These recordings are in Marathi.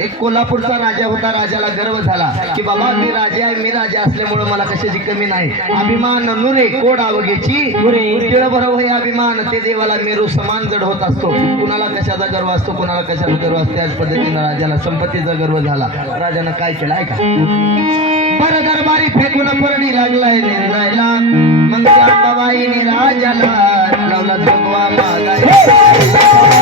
एक कोल्हापूरचा राजा होता राजाला गर्व झाला की बाबा मी राजा आहे मी राजा असल्यामुळे मला कशाची कमी नाही. अभिमान नुरे कोड आवगेची बरोबर हे अभिमान ते देवाला मेरू समान जड होत असतो. कुणाला कशाचा गर्व असतो कुणाला कशाचा गर्व असतो त्याच पद्धतीनं राजाला संपत्तीचा गर्व झाला. राजानं काय केलं आहे का बरं दरबारी फेकून परडी लागलाय निर्णयला. मग त्या राजाला लावला जोगवा मागाय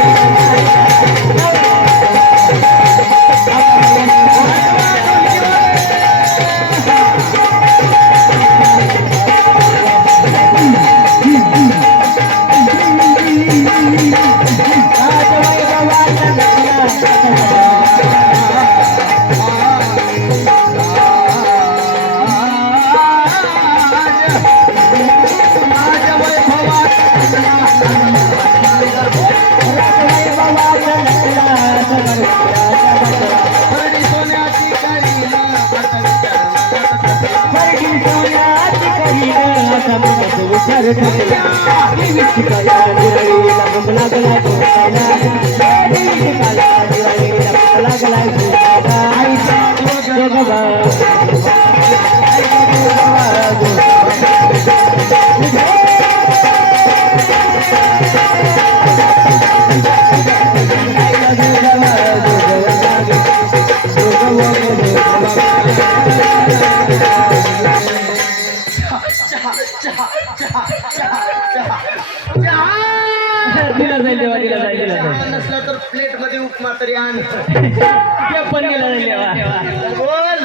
I'm दिला नसलं तर प्लेटमध्ये उपमा तरी आण. ते पण दिला जाईल देवा. बोल.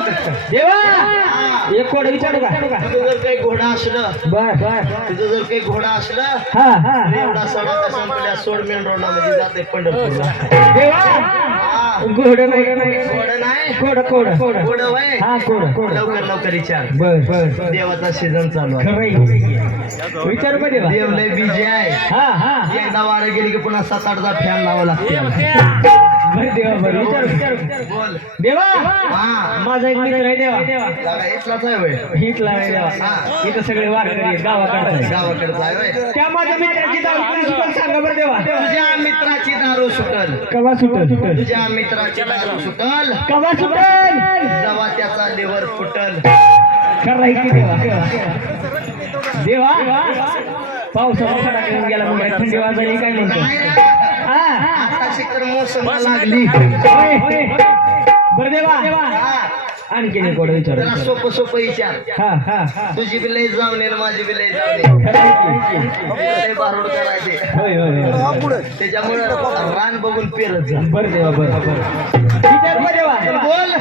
देवा. एक कोड विचारू का? तुझं जर काही घोडा असलं बर बर. तुझं जर काही घोडा असलं हा हा एवढा सडा कसा आपल्या सोड मेन रोडामध्ये जाते पंढरपूरला. देवा. घोड नाही. घोडं नाही. कोड कोड कोड घोडं वय हा कोड कोड लवकर लवकर विचार. बर बर. देवाचा सीझन चालू आहे. विचारू देवा. देव लय बिजी आहे. हा हा. एकदा वारं गेली की पुन्हा सात आठचा फॅन लावा लागते देवा बर विचारू विचारू बोल. देवा. हा माझा एक मित्र आहे देवा. आहे हितला आहे. देवा इथं सगळे वारकरी आहे. वय त्या माझ्या मित्राची दारू सुटेल सांगा बरं देवा. तुझ्या मित्राची दारू सुटल. कवा सुटेल? तुझ्या मित्राची दारू सुटल. कवा सुटेल? तेव्हा त्याचा लिव्हर फुटल. खरं आहे की देवा? देवा? पावसाचा फटाका येऊन गेला म्हणजे थंडी वाजायला काय म्हणतो? आता शिखर मोसम लागली बरं देवा आणखी एक गोड विचार जरा सोपं सोपं विचार तुझी बी लय जाऊन ये माझी बी लय जाऊन ये करायचे त्याच्यामुळे रान बघून पेरत जा बरं देवा बरं बरं विचारू देवा बोल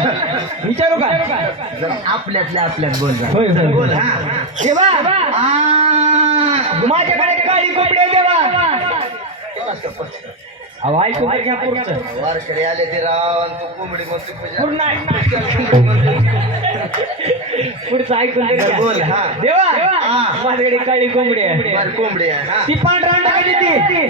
विचारू का आपल्यातल्या आपल्यात बोल बोल हा देवा माझ्याकडे काळी कोण अहो ऐकू तर घ्या पुढचं. वारकरी आले ते राव आणि तू कोंबडी मग तू पूजा पूर्ण पुढचं ऐकून तर घ्या. बोल, हा. देवा हा. माझ्याकडे काळी कोंबडी आहे. बर कोंबडी आहे हा. ती पांढरा अंडा कधी ती.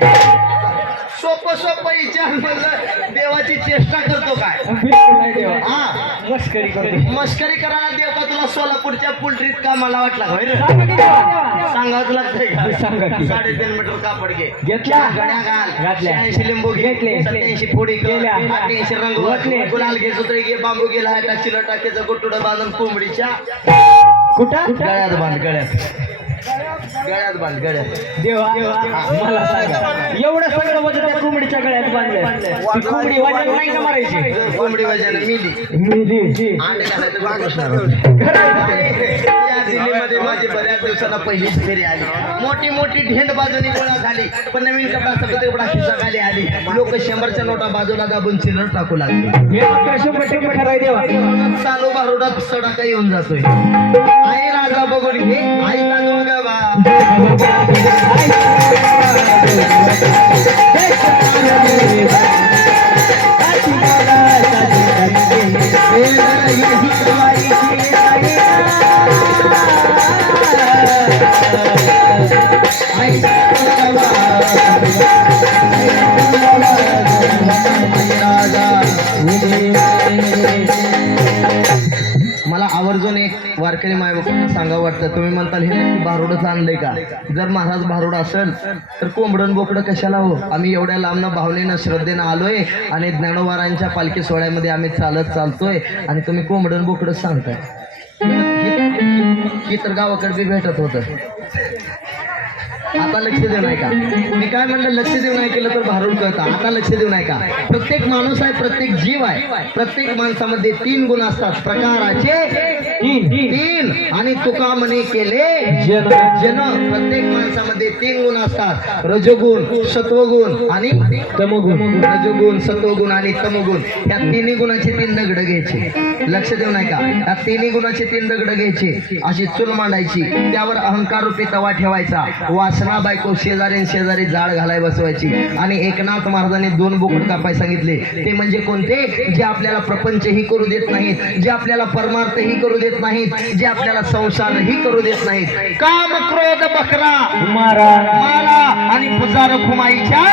सोपं सोपं विचार म्हणलं देवाची चेष्टा करतो काय? बिलकुल नाही देवा. हा. मस्करी करते. मस्करी करायला देव का सोलापूरच्या पोल्ट्रीत कामाला वाटला होय रे सांगावंच लागतंय का सांगा की. साडेतीन मीटर कापड घे घेतला. घाल घातल्या. शहाऐंशी लिंबू घे घेतले. सत्याऐंशी फोडी कर केल्या. अठ्ठ्याऐंशी रंग वतले. गुलाल घे सुत्री घे बांबू गेला आहे टाकीला टाकीचं गुटुडं बांधून कोंबडीच्या कुठं गळ्यात बांध गळ्यात गळ्यात बांध गळ्यात. देवा मला सांगा एवढं सगळं वजन त्या कोंबडीच्या गळ्यात बांधलं ती कोंबडी वजन नाही का मारायची? कोंबडी वजाने मिली. मिली. अंडे घालायचं कुठं बसणार होते? या दिल्लीमध्ये माझी बऱ्याच दिवसाला पहिलीच फेरी आली. मोठी मोठी ढेंड बाजूनी गोळा झाली. पण नवीन कपडा तेवढा खिसा खाली आली. लोक शंभरच्या नोटा बाजूला दाबून चिल्लर टाकू लागले. हे चालू बारुडात सडाका येऊन जातोय. आई राजा बघून घे आई चालू अजून एक वारकरी मायबापांना सांगा वाटतं. तुम्ही म्हणताल हे नक्की भारुडच आणलंय का? जर महाराज भारुड असेल तर कोंबडण बोकडं कशाला हो? आम्ही एवढ्या लांबनं भावनेनं श्रद्धेनं आलोय आणि ज्ञानोवारांच्या पालखी सोहळ्यामध्ये आम्ही चालत चालतोय आणि तुम्ही कोंबडण बोकडं सांगताय. ही- तर गावाकडे भेटत होतं. आता लक्ष देऊ नाही का मी काय म्हणलं लक्ष देऊ नाही केलं तर भारून कळतं. आता लक्ष देऊ नाही का प्रत्येक माणूस आहे प्रत्येक जीव आहे. प्रत्येक माणसामध्ये तीन गुण असतात. प्रकाराचे तीन. तीन. आणि तुका म्हणे केले जन. जन. प्रत्येक माणसामध्ये तीन गुण असतात. रजोगुण सत्वगुण आणि तमगुण. रजोगुण सत्वगुण आणि तमगुण. या तिन्ही गुणाचे तीन दगड घ्यायचे. लक्ष देऊ नाही का या तिन्ही गुणाचे तीन दगड घ्यायचे. अशी चूल मांडायची. त्यावर अहंकार रूपी तवा ठेवायचा. वासना बायको शेजारी शेजारी जाळ घालाय बसवायची. आणि एकनाथ महाराजांनी दोन बोकड कापाय सांगितले. ते म्हणजे कोणते? जे आपल्याला प्रपंचही करू देत नाहीत जे आपल्याला परमार्थही करू देत नाहीत जे आपल्याला संसारही करू देत नाहीत. काम क्रोध बकरा मारा आणि पुजार खुमाईच्या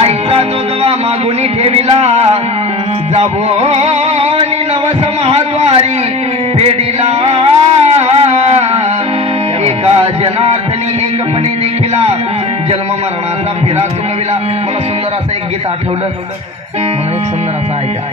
आईचा जोगवा मागुनी ठेविला. जाबो नवस महाद्वारी फेडिला जनार्थनी एकपणे जन्म मरणाचा फिरा चुकविला मला सुंदर असं एक गीत आठवलं. मला एक सुंदर असं ऐका.